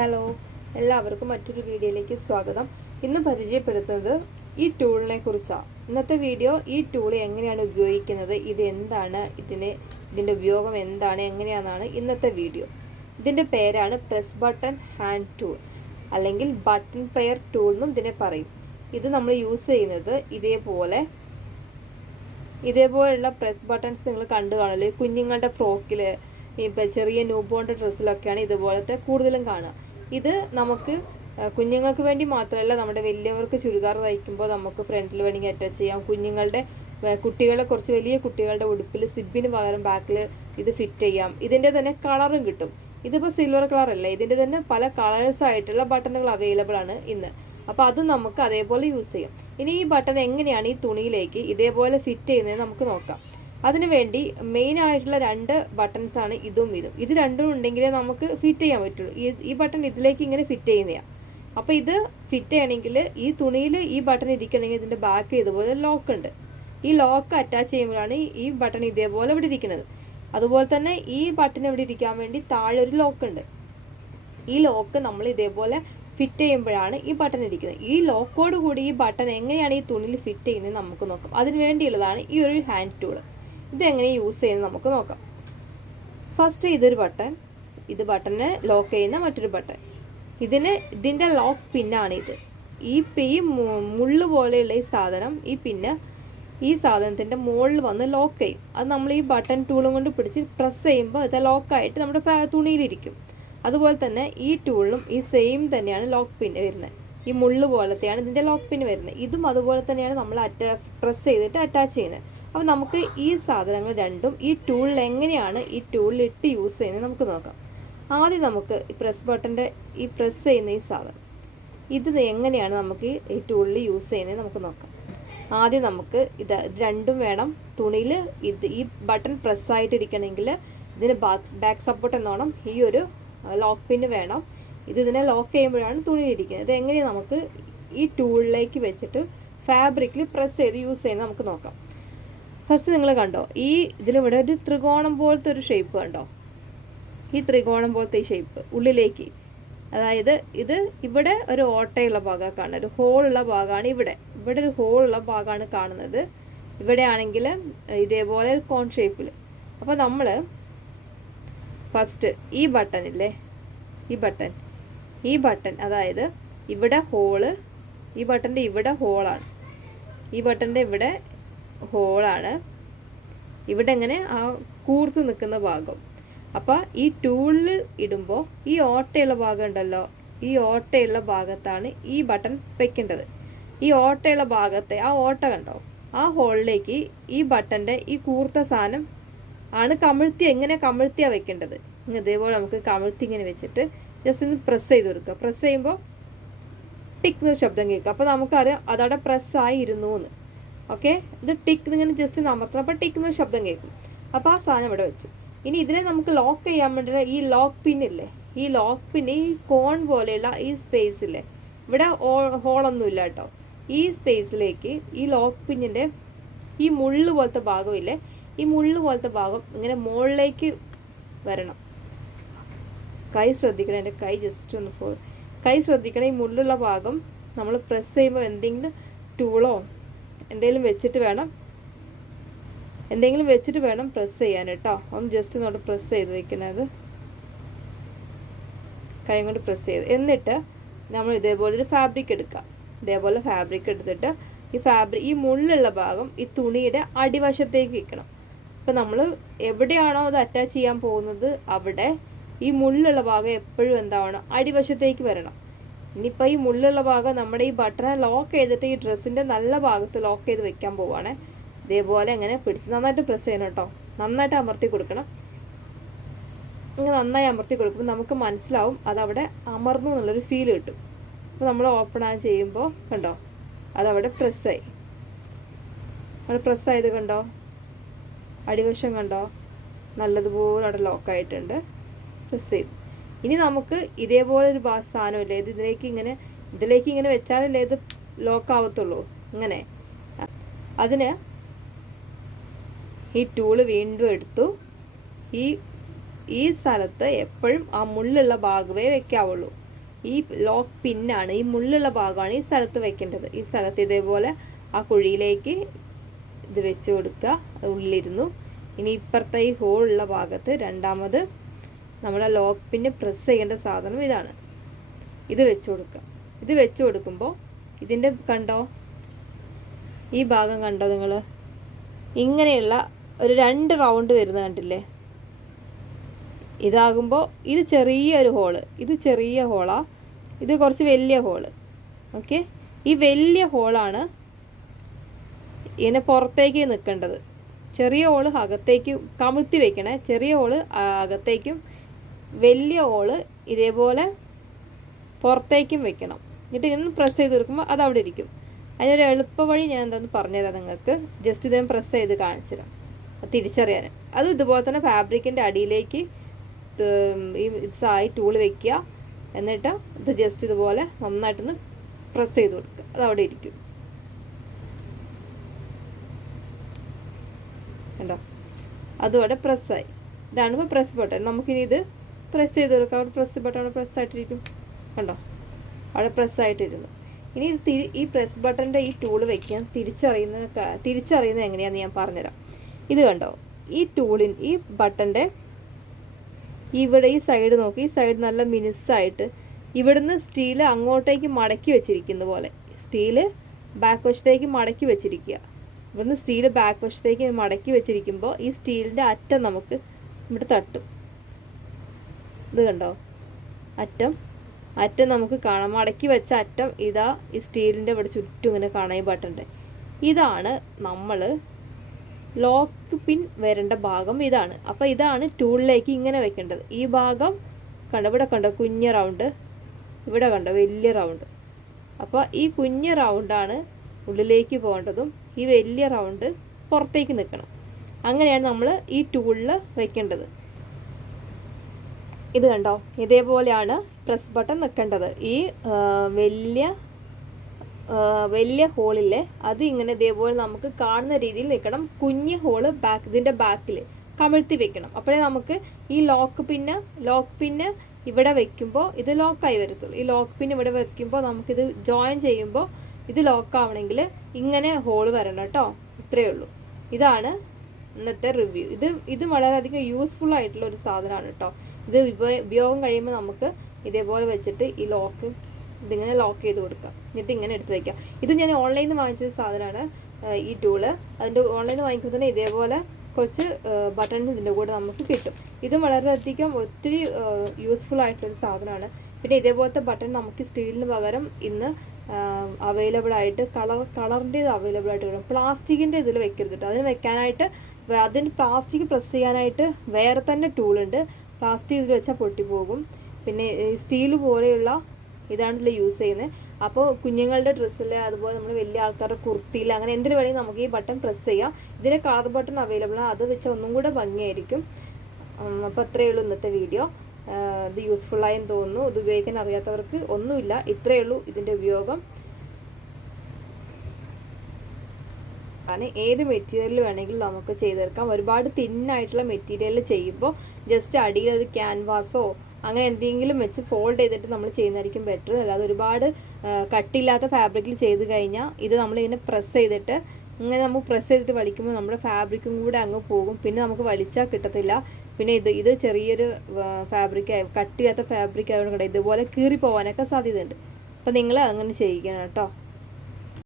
Hello, എല്ലാവർക്കും മറ്റൊരു വീഡിയോയിലേക്ക് സ്വാഗതം. ഇന്ന് പരിചയപ്പെടുത്തുന്നത് ഈ ടൂളിനെ കുറിച്ചാണ്. ഇന്നത്തെ വീഡിയോ ഈ ടൂൾ എങ്ങനെയാണ് ഉപയോഗിക്കുന്നത്, ഇത് എന്താണ്, ഇതിൻ്റെ ഉപയോഗം എന്താണ്, എങ്ങനെയാണെന്നാണ് ഇന്നത്തെ വീഡിയോ. ഇതിൻ്റെ പേരാണ് പ്രസ് ബട്ടൺ ഹാൻഡ് ടൂൾ അല്ലെങ്കിൽ ബട്ടൺ പ്ലെയർ ടൂൾ എന്നും ഇതിനെ പറയും. ഇത് നമ്മൾ യൂസ് ചെയ്യുന്നത് ഇതേപോലെയുള്ള പ്രസ് ബട്ടൺസ് നിങ്ങൾ കണ്ടു കാണല്ലേ, കുഞ്ഞുങ്ങളുടെ ഫ്രോക്കിൽ, ഇപ്പം ചെറിയ ന്യൂബോൺ ഡ്രസ്സിലൊക്കെയാണ് ഇതുപോലത്തെ കൂടുതലും കാണുക. ഇത് നമുക്ക് കുഞ്ഞുങ്ങൾക്ക് വേണ്ടി മാത്രമല്ല, നമ്മുടെ വലിയവർക്ക് ചുരിദാർ തയ്ക്കുമ്പോൾ നമുക്ക് ഫ്രണ്ടിൽ വേണമെങ്കിൽ അറ്റാച്ച് ചെയ്യാം. കുട്ടികളെ കുറച്ച് വലിയ കുട്ടികളുടെ ഉടുപ്പിൽ സിബിന് പകരം ബാക്കിൽ ഇത് ഫിറ്റ് ചെയ്യാം. ഇതിൻ്റെ തന്നെ കളറും കിട്ടും. ഇതിപ്പോൾ സിൽവർ കളറല്ല, ഇതിൻ്റെ തന്നെ പല കളേഴ്സായിട്ടുള്ള ബട്ടണുകൾ അവൈലബിൾ ആണ് ഇന്ന്. അപ്പോൾ അതും നമുക്ക് അതേപോലെ യൂസ് ചെയ്യാം. ഇനി ഈ ബട്ടൺ എങ്ങനെയാണ് ഈ തുണിയിലേക്ക് ഇതേപോലെ ഫിറ്റ് ചെയ്യുന്നത് നമുക്ക് നോക്കാം. അതിനുവേണ്ടി മെയിനായിട്ടുള്ള രണ്ട് ബട്ടൺസാണ് ഇതും. ഇത് രണ്ടും ഉണ്ടെങ്കിലേ നമുക്ക് ഫിറ്റ് ചെയ്യാൻ പറ്റുള്ളൂ. ഈ ബട്ടൺ ഇതിലേക്ക് ഇങ്ങനെ ഫിറ്റ് ചെയ്യുന്നതാണ്. അപ്പോൾ ഇത് ഫിറ്റ് ചെയ്യണമെങ്കിൽ ഈ തുണിയിൽ ഈ ബട്ടൺ ഇരിക്കണമെങ്കിൽ ഇതിൻ്റെ ബാക്ക് ഇതുപോലെ ലോക്ക് ഉണ്ട്. ഈ ലോക്ക് അറ്റാച്ച് ചെയ്യുമ്പോഴാണ് ഈ ബട്ടൺ ഇതേപോലെ ഇവിടെ ഇരിക്കുന്നത്. അതുപോലെ തന്നെ ഈ ബട്ടൺ ഇവിടെ ഇരിക്കാൻ വേണ്ടി താഴെ ഒരു ലോക്ക് ഉണ്ട്. ഈ ലോക്ക് നമ്മൾ ഇതേപോലെ ഫിറ്റ് ചെയ്യുമ്പോഴാണ് ഈ ബട്ടൺ ഇരിക്കുന്നത്. ഈ ലോക്കോട് കൂടി ഈ ബട്ടൺ എങ്ങനെയാണ് ഈ തുണിയിൽ ഫിറ്റ് ചെയ്യുന്നത് നമുക്ക് നോക്കാം. അതിന് വേണ്ടിയുള്ളതാണ് ഈ ഒരു ഹാൻഡ് ടൂൾ. ഇതെങ്ങനെ യൂസ് ചെയ്യുന്നത് നമുക്ക് നോക്കാം. ഫസ്റ്റ് ഇതൊരു ബട്ടൺ, ഇത് ബട്ടണിനെ ലോക്ക് ചെയ്യുന്ന മറ്റൊരു ബട്ടൺ. ഇതിൻ്റെ ലോക്ക് പിന്നാണ് ഇത്. ഈ മുള്ളു പോലെയുള്ള ഈ സാധനം, ഈ പിന്ന് ഈ സാധനത്തിൻ്റെ മുകളിൽ വന്ന് ലോക്ക് ചെയ്യും. അത് നമ്മൾ ഈ ബട്ടൺ ടൂളും കൊണ്ട് പിടിച്ച് പ്രസ് ചെയ്യുമ്പോൾ ഇത് ലോക്കായിട്ട് നമ്മുടെ തുണിയിലിരിക്കും. അതുപോലെ തന്നെ ഈ ടൂളിലും ഈ സെയിം തന്നെയാണ് ലോക്ക് പിന്ന് വരുന്നത്. ഈ മുള്ളു പോലത്തെയാണ് ഇതിൻ്റെ ലോക്ക് പിന്ന് വരുന്നത്. ഇതും അതുപോലെ തന്നെയാണ് നമ്മൾ പ്രസ് ചെയ്തിട്ട് അറ്റാച്ച് ചെയ്യുന്നത്. അപ്പോൾ നമുക്ക് ഈ സാധനങ്ങൾ രണ്ടും ഈ ടൂളിൽ എങ്ങനെയാണ് ഈ ടൂളിലിട്ട് യൂസ് ചെയ്യുന്നത് നമുക്ക് നോക്കാം. ആദ്യം നമുക്ക് ഈ പ്രസ് ബട്ടൻ്റെ ഈ പ്രസ് ചെയ്യുന്ന ഈ സാധനം, ഇത് എങ്ങനെയാണ് നമുക്ക് ഈ ടൂളിൽ യൂസ് ചെയ്യുന്നത് നമുക്ക് നോക്കാം. ആദ്യം നമുക്ക് ഇത് രണ്ടും വേണം തുണിയിൽ. ഈ ബട്ടൺ പ്രസ്സായിട്ടിരിക്കണമെങ്കിൽ ഇതിന് ബാക്ക് സപ്പോർട്ട് എന്നോണം ഈ ഒരു ലോക്ക് പിന്ന് വേണം. ഇതിനെ ലോക്ക് ചെയ്യുമ്പോഴാണ് തുണിയിലിരിക്കുന്നത്. ഇത് എങ്ങനെയാണ് നമുക്ക് ഈ ടൂളിലേക്ക് വെച്ചിട്ട് ഫാബ്രിക്കിൽ പ്രസ് ചെയ്ത് യൂസ് ചെയ്യുന്നത് നമുക്ക് നോക്കാം. ഫസ്റ്റ് നിങ്ങൾ കണ്ടോ, ഇതിലിവിടെ ഒരു ത്രികോണം പോലത്തെ ഒരു ഷേപ്പ് കണ്ടോ. ഈ ത്രികോണം പോലത്തെ ഈ ഷേപ്പ് ഉള്ളിലേക്ക്, അതായത് ഇത് ഇവിടെ ഒരു ഓട്ടയുള്ള ഭാഗമാണ് കാണുന്നത്, ഒരു ഹോളുള്ള ഭാഗമാണ് ഇവിടെ ഒരു ഹോളുള്ള ഭാഗമാണ് കാണുന്നത്. ഇവിടെ ആണെങ്കിൽ ഇതേപോലെ കോൺ ഷേപ്പിൽ. അപ്പോൾ നമ്മൾ ഫസ്റ്റ് ഈ ബട്ടണില്ലേ, ഈ ബട്ടൺ അതായത് ഇവിടെ ഹോള്, ഈ ബട്ടൻ്റെ ഇവിടെ ഹോളാണ്, ഇവിടെ ഇങ്ങനെ ആ കൂർത്ത് നിൽക്കുന്ന ഭാഗം. അപ്പോൾ ഈ ടൂളിൽ ഇടുമ്പോൾ ഈ ഓട്ടയുള്ള ഭാഗം ഉണ്ടല്ലോ, ഈ ഓട്ടയുള്ള ഭാഗത്താണ് ഈ ബട്ടൺ വെക്കേണ്ടത്. ഈ ഓട്ടയുള്ള ഭാഗത്തെ ആ ഓട്ട കണ്ടോ, ആ ഹോളിലേക്ക് ഈ ബട്ടൻ്റെ ഈ കൂർത്ത സാധനം ആണ് എങ്ങനെ കമിഴ്ത്തിയാണ് വെക്കേണ്ടത്. ഇതേപോലെ നമുക്ക് കമിഴ്ത്തി ഇങ്ങനെ വെച്ചിട്ട് ജസ്റ്റ് ഒന്ന് പ്രസ് ചെയ്ത് കൊടുക്കുക. പ്രസ് ചെയ്യുമ്പോൾ ടിക്ക് എന്ന് ശബ്ദം കേൾക്കുക. അപ്പോൾ നമുക്കറിയാം അതവിടെ പ്രസ്സായി ഇരുന്നു എന്ന്. ഓക്കെ, ഇത് ടിക്ക് ഇങ്ങനെ ജസ്റ്റ് അമർത്തണം, അപ്പോൾ ടിക്ക് എന്ന് ശബ്ദം കേൾക്കും. അപ്പോൾ ആ സാധനം ഇവിടെ വെച്ചു. ഇനി ഇതിനെ നമുക്ക് ലോക്ക് ചെയ്യാൻ വേണ്ടി ഈ ലോക്ക് പിന്നില്ലേ, ഈ ലോക്ക് പിന്ന് ഈ കോൺ പോലെയുള്ള ഈ സ്പേസില്ലേ, ഇവിടെ ഹോളൊന്നുമില്ല കേട്ടോ. ഈ സ്പേസിലേക്ക് ഈ ലോക്ക് പിന്നിൻ്റെ ഈ മുള്ളു പോലത്തെ ഭാഗമില്ലേ, ഈ മുള്ളു പോലത്തെ ഭാഗം ഇങ്ങനെ മുകളിലേക്ക് വരണം. കൈ ശ്രദ്ധിക്കണം, എൻ്റെ കൈ ജസ്റ്റ് ഒന്ന് കൈ ശ്രദ്ധിക്കണം. ഈ മുള്ളുള്ള ഭാഗം നമ്മൾ പ്രസ് ചെയ്യുമ്പോൾ എന്തെങ്കിലും ടൂളോ എന്തെങ്കിലും വെച്ചിട്ട് വേണം പ്രസ് ചെയ്യാൻ കേട്ടോ. ഒന്ന് ജസ്റ്റ് ഇങ്ങോട്ട് പ്രസ് ചെയ്ത് വെക്കണത്, കൈ കൊണ്ട് പ്രസ് ചെയ്ത്. എന്നിട്ട് നമ്മൾ ഇതേപോലെ ഒരു ഫാബ്രിക് എടുക്കുക. ഇതേപോലെ ഫാബ്രിക് എടുത്തിട്ട് ഈ മുള്ളുള്ള ഭാഗം ഈ തുണിയുടെ അടിവശത്തേക്ക് വെക്കണം. അപ്പോൾ നമ്മൾ എവിടെയാണോ അത് അറ്റാച്ച് ചെയ്യാൻ പോകുന്നത് അവിടെ ഈ മുള്ളുള്ള ഭാഗം എപ്പോഴും എന്താവണം, അടിവശത്തേക്ക് വരണം. ഇനിയിപ്പോൾ ഈ മുള്ളുള്ള ഭാഗം നമ്മുടെ ഈ ബട്ടനെ ലോക്ക് ചെയ്തിട്ട് ഈ ഡ്രസ്സിൻ്റെ നല്ല ഭാഗത്ത് ലോക്ക് ചെയ്ത് വെക്കാൻ പോവുകയാണെ. ഇതേപോലെ ഇങ്ങനെ പിടിച്ച് നന്നായിട്ട് പ്രസ് ചെയ്യണം കേട്ടോ. നന്നായിട്ട് അമർത്തി കൊടുക്കണം. ഇങ്ങനെ നന്നായി അമർത്തി കൊടുക്കുമ്പോൾ നമുക്ക് മനസ്സിലാവും അതവിടെ അമർന്നു എന്നുള്ളൊരു ഫീൽ കിട്ടും. അപ്പോൾ നമ്മൾ ഓപ്പൺ ആയി ചെയ്യുമ്പോൾ കണ്ടോ, അതവിടെ പ്രസ്സായി. അവിടെ പ്രസ്സായത് കണ്ടോ, അടിവശം കണ്ടോ, നല്ലതുപോലെ അവിടെ ലോക്കായിട്ടുണ്ട്. പ്രസ് ചെയ്തു. ഇനി നമുക്ക് ഇതേപോലെ ഒരു സാധനമില്ലേ, ഇതിലേക്ക് ഇങ്ങനെ വെച്ചാലല്ലേ ഇത് ലോക്ക് ആവത്തുള്ളൂ. ഇങ്ങനെ അതിന് ഈ ടൂള് വീണ്ടും എടുത്തു. ഈ സ്ഥലത്ത് എപ്പോഴും ആ മുള്ളുള്ള ഭാഗമേ വെക്കാവുള്ളൂ. ഈ ലോക്ക് പിന്നാണ്, ഈ മുള്ളുള്ള ഭാഗമാണ് ഈ സ്ഥലത്ത് വെക്കേണ്ടത്. ഈ സ്ഥലത്ത് ഇതേപോലെ ആ കുഴിയിലേക്ക് ഇത് വെച്ച് കൊടുക്കുക, ഉള്ളിലിരുന്നു. ഇനി ഇപ്പുറത്തെ ഈ ഹോളുള്ള ഭാഗത്ത് രണ്ടാമത് നമ്മുടെ ലോക്ക് പിന്ന് പ്രസ് ചെയ്യേണ്ട സാധനം ഇതാണ്. ഇത് വെച്ച് കൊടുക്കുക. ഇത് വെച്ച് കൊടുക്കുമ്പോൾ ഇതിൻ്റെ കണ്ടോ, ഈ ഭാഗം കണ്ടോ നിങ്ങൾ, ഇങ്ങനെയുള്ള ഒരു 2 റൗണ്ട് വരുന്നത് കണ്ടില്ലേ? ഇതാകുമ്പോൾ ഇത് ചെറിയൊരു ഹോള്, ഇത് ചെറിയ ഹോളാണ്, ഇത് കുറച്ച് വലിയ ഹോള്. ഓക്കെ, ഈ വലിയ ഹോളാണ് ഇതിനെ പുറത്തേക്ക് നിൽക്കേണ്ടത്. ചെറിയ ഹോള് അകത്തേക്ക് കമിഴ്ത്തി വെക്കണേ, ചെറിയ ഹോള് അകത്തേക്കും വലിയ ഹോള് ഇതേപോലെ പുറത്തേക്കും വെക്കണം. എന്നിട്ട് ഇങ്ങനെ പ്രസ് ചെയ്ത് കൊടുക്കുമ്പോൾ അത് അവിടെ ഇരിക്കും. അതിനൊരു എളുപ്പ വഴി ഞാൻ എന്താണെന്ന് പറഞ്ഞുതരാം നിങ്ങൾക്ക്. ജസ്റ്റ് ഇതേ പ്രസ് ചെയ്ത് കാണിച്ചു തരാം തിരിച്ചറിയാൻ. അത് ഇതുപോലെ തന്നെ ഫാബ്രിക്കിൻ്റെ അടിയിലേക്ക് ഈ സായി ടൂൾ വെക്കുക. എന്നിട്ട് ഇത് ജസ്റ്റ് ഇതുപോലെ നന്നായിട്ടൊന്ന് പ്രസ് ചെയ്ത് കൊടുക്കുക, അത് അവിടെ ഇരിക്കും. കണ്ടോ, അതുപോലെ പ്രസ്സായി. ഇതാണ് ഇപ്പോൾ പ്രസ് ബട്ടൺ. നമുക്കിനി ഇത് പ്രസ് ചെയ്ത് കൊടുക്കാം. അവിടെ പ്രസ് ബട്ടൺ അവിടെ പ്രസ് ആയിട്ടിരിക്കും. കണ്ടോ, അവിടെ പ്രസ്സായിട്ടിരുന്നു. ഇനി ഈ പ്രസ് ബട്ടൻ്റെ ഈ ടൂൾ വയ്ക്കാൻ തിരിച്ചറിയുന്നത് എങ്ങനെയാണെന്ന് ഞാൻ പറഞ്ഞുതരാം. ഇത് കണ്ടോ, ഈ ഈ ബട്ടൻ്റെ ഇവിടെ ഈ സൈഡ് നോക്കി, ഈ സൈഡ് നല്ല മിനുസായിട്ട് ഇവിടുന്ന് സ്റ്റീൽ അങ്ങോട്ടേക്ക് മടക്കി വെച്ചിരിക്കുന്ന പോലെ, സ്റ്റീല് ബാക്ക് വശത്തേക്ക് മടക്കി വെച്ചിരിക്കുക. ഇവിടുന്ന് സ്റ്റീൽ ബാക്ക് വശത്തേക്ക് മടക്കി വെച്ചിരിക്കുമ്പോൾ ഈ സ്റ്റീലിൻ്റെ അറ്റം നമുക്ക് ഇവിടെ തട്ടും. ഇത് കണ്ടോ, അറ്റം നമുക്ക് കാണാം. മടക്കി വെച്ച അറ്റം ഇതാ ഈ സ്റ്റീലിൻ്റെ ഇവിടെ ചുറ്റും ഇങ്ങനെ കാണാം ഈ ബട്ടൻ്റെ. ഇതാണ് നമ്മൾ ലോക്ക് പിൻ വരേണ്ട ഭാഗം ഇതാണ്. അപ്പോൾ ഇതാണ് ടൂളിലേക്ക് ഇങ്ങനെ വെക്കേണ്ടത്. ഈ ഭാഗം കണ്ടോ, ഇവിടെ കണ്ടോ കുഞ്ഞ് റൗണ്ട്, ഇവിടെ കണ്ടോ വലിയ റൗണ്ട്. അപ്പോൾ ഈ കുഞ്ഞ് റൗണ്ടാണ് ഉള്ളിലേക്ക് പോകേണ്ടതും ഈ വലിയ റൗണ്ട് പുറത്തേക്ക് നിൽക്കണം. അങ്ങനെയാണ് നമ്മൾ ഈ ടൂളിൽ വെക്കേണ്ടത്. ഇത് കണ്ടോ, ഇതേപോലെയാണ് പ്രസ് ബട്ടൺ നിൽക്കേണ്ടത്. ഈ വലിയ ഹോളില്ലേ അത് ഇങ്ങനെ ഇതേപോലെ നമുക്ക് കാണുന്ന രീതിയിൽ നിൽക്കണം. കുഞ്ഞ് ഹോള് ഇതിൻ്റെ ബാക്കിൽ കമിഴ്ത്തി വെക്കണം. അപ്പോഴേ നമുക്ക് ഈ ലോക്ക് പിന്ന് ഇവിടെ വെക്കുമ്പോൾ ഇത് ലോക്കായി വരത്തുള്ളൂ. ഈ ലോക്ക് പിൻ ഇവിടെ വെക്കുമ്പോൾ നമുക്കിത് ജോയിൻ ചെയ്യുമ്പോൾ ഇത് ലോക്കാവണമെങ്കിൽ ഇങ്ങനെ ഹോള് വരണം കേട്ടോ. ഇത്രയേ ഉള്ളൂ. ഇതാണ് ഇന്നത്തെ റിവ്യൂ. ഇത് വളരെയധികം യൂസ്ഫുൾ ആയിട്ടുള്ള ഒരു സാധനമാണ് കേട്ടോ. ഇത് ഉപയോഗം കഴിയുമ്പോൾ നമുക്ക് ഇതേപോലെ വെച്ചിട്ട് ഈ ഇതിങ്ങനെ ലോക്ക് ചെയ്ത് കൊടുക്കാം. എന്നിട്ട് ഇങ്ങനെ എടുത്ത് വയ്ക്കാം. ഇത് ഞാൻ ഓൺലൈനിൽ നിന്ന് വാങ്ങിച്ച സാധനമാണ് ഈ ടൂള്. അതിൻ്റെ ഓൺലൈനിൽ നിന്ന് വാങ്ങിക്കുമ്പോൾ തന്നെ ഇതേപോലെ കുറച്ച് ബട്ടൺ ഇതിൻ്റെ കൂടെ നമുക്ക് കിട്ടും. ഇത് വളരെയധികം ഒത്തിരി യൂസ്ഫുൾ ആയിട്ടുള്ളൊരു സാധനമാണ്. പിന്നെ ഇതേപോലത്തെ ബട്ടൺ നമുക്ക് സ്റ്റീലിന് പകരം ഇന്ന് അവൈലബിൾ ആയിട്ട് കളറിൻ്റെ അവൈലബിൾ ആയിട്ട് കിട്ടും. പ്ലാസ്റ്റിക്കിൻ്റെ ഇതിൽ വെക്കരുത് കേട്ടോ. അതിന് വെക്കാനായിട്ട് അതിന് പ്ലാസ്റ്റിക് പ്രസ് ചെയ്യാനായിട്ട് വേറെ തന്നെ ടൂളുണ്ട്. പ്ലാസ്റ്റിക് ഇതിൽ വെച്ചാൽ പൊട്ടിപ്പോകും. പിന്നെ സ്റ്റീൽ പോലെയുള്ള ഇതാണ് ഇതിൽ യൂസ് ചെയ്യുന്നത്. അപ്പോൾ കുഞ്ഞുങ്ങളുടെ ഡ്രസ്സിൽ, അതുപോലെ നമ്മൾ വലിയ ആൾക്കാരുടെ കുർത്തിയിൽ, അങ്ങനെ എന്തിനു വേണമെങ്കിൽ നമുക്ക് ഈ ബട്ടൺ പ്രസ് ചെയ്യാം. ഇതിന് കളർ ബട്ടൺ അവൈലബിൾ ആണ്. അത് വെച്ചാൽ ഒന്നും കൂടെ ഭംഗിയായിരിക്കും. അപ്പോൾ അത്രയേ ഉള്ളൂ ഇന്നത്തെ വീഡിയോ. ഇത് യൂസ്ഫുള്ളായെന്ന് തോന്നുന്നു. ഇത് ഉപയോഗിക്കാൻ അറിയാത്തവർക്ക് ഒന്നുമില്ല, ഇത്രയേ ഉള്ളൂ ഇതിൻ്റെ ഉപയോഗം. ഏത് മെറ്റീരിയൽ വേണമെങ്കിലും നമുക്ക് ചെയ്തെടുക്കാം. ഒരുപാട് തിന്നായിട്ടുള്ള മെറ്റീരിയൽ ചെയ്യുമ്പോൾ ജസ്റ്റ് അടിയിൽ ഒരു ക്യാൻവാസോ അങ്ങനെ എന്തെങ്കിലും വെച്ച് ഫോൾഡ് ചെയ്തിട്ട് നമ്മൾ ചെയ്യുന്നതായിരിക്കും ബെറ്റർ. അല്ലാതെ ഒരുപാട് കട്ടില്ലാത്ത ഫാബ്രിക്കിൽ ചെയ്ത് കഴിഞ്ഞാൽ ഇത് നമ്മളിങ്ങനെ പ്രസ് ചെയ്തിട്ട് വലിക്കുമ്പോൾ നമ്മുടെ ഫാബ്രിക്കും കൂടെ അങ്ങ് പോകും. പിന്നെ നമുക്ക് വലിച്ചാൽ കിട്ടത്തില്ല. പിന്നെ ഇത് ചെറിയൊരു ഫാബ്രിക്കായി കട്ടില്ലാത്ത ഫാബ്രിക് ആയതുകൊണ്ട് ഇതുപോലെ കീറി പോകാനൊക്കെ സാധ്യതയുണ്ട്. അപ്പോൾ നിങ്ങൾ അങ്ങനെ ചെയ്യിക്കണം കേട്ടോ.